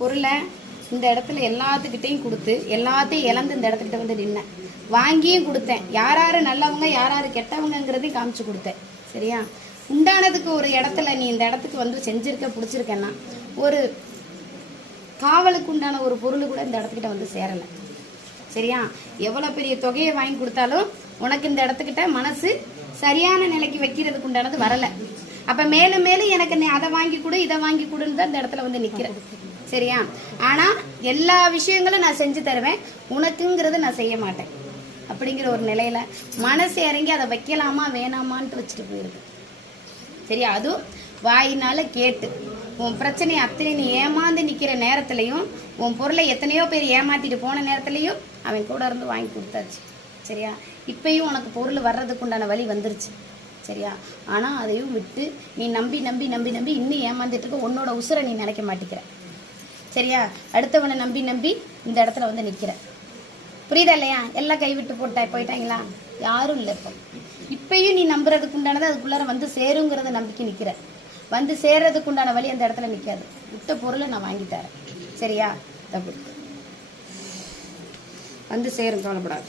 பொருளை இந்த இடத்துல எல்லாத்துக்கிட்டையும் கொடுத்து எல்லாத்தையும் இழந்து இந்த இடத்துக்கிட்ட வந்து நின்னேன். வாங்கியும் கொடுத்தேன். யார் யார் நல்லவங்க யார் யார் கெட்டவங்கிறதையும் காமிச்சு கொடுத்தேன். சரியா? உண்டானதுக்கு ஒரு இடத்துல நீ இந்த இடத்துக்கு வந்து செஞ்சிருக்க பிடிச்சிருக்கேன்னா ஒரு காவலுக்கு உண்டான ஒரு பொருள் கூட இந்த இடத்துக்கிட்ட வந்து சேரலை. சரியா? எவ்வளோ பெரிய தொகையை வாங்கி கொடுத்தாலும் உனக்கு இந்த இடத்துக்கிட்ட மனசு சரியான நிலைக்கு வைக்கிறதுக்கு உண்டானது வரலை. அப்போ மேலும் மேலும் எனக்கு நீ அதை வாங்கி கொடு இதை வாங்கி கொடுன்னு தான் இந்த இடத்துல வந்து நிற்கிறேன். சரியா? ஆனால் எல்லா விஷயங்களும் நான் செஞ்சு தருவேன், உனக்குங்கிறத நான் செய்ய மாட்டேன் அப்படிங்கிற ஒரு நிலையில மனசு இறங்கி அதை வைக்கலாமா வேணாமான்ட்டு வச்சுட்டு போயிருக்கு. சரியா? அதுவும் வாயினால கேட்டு உன் பிரச்சனையை அத்தனை நீ ஏமாந்து நிற்கிற நேரத்துலையும் உன் பொருளை எத்தனையோ பேர் ஏமாத்திட்டு போன நேரத்துலையும் அவன் கூட இருந்து வாங்கி கொடுத்தாச்சு. சரியா? இப்பயும் உனக்கு பொருள் வர்றதுக்கு உண்டான வழி வந்துருச்சு. சரியா? ஆனால் அதையும் விட்டு நீ நம்பி நம்பி நம்பி நம்பி இன்னும் ஏமாந்துட்டு இருக்க. உன்னோட உசுரை நீ நினைக்க மாட்டேங்கிற. சரியா? அடுத்தவனை நம்பி நம்பி இந்த இடத்துல வந்து நிற்கிற. புரியுதா இல்லையா? எல்லாம் கைவிட்டு போயிட்டாங்களா? யாரும் இல்லை. இப்பயும் நீ நம்புறதுக்கு உண்டானது அதுக்குள்ளார வந்து சேருங்கிறத நம்பிக்கை நிற்கிற. வந்து சேர்றதுக்கு உண்டான வழி அந்த இடத்துல நிற்காது. விட்ட பொருளை நான் வாங்கி தரேன். சரியா? தப்பு வந்து சேரும், கவலைப்படாது.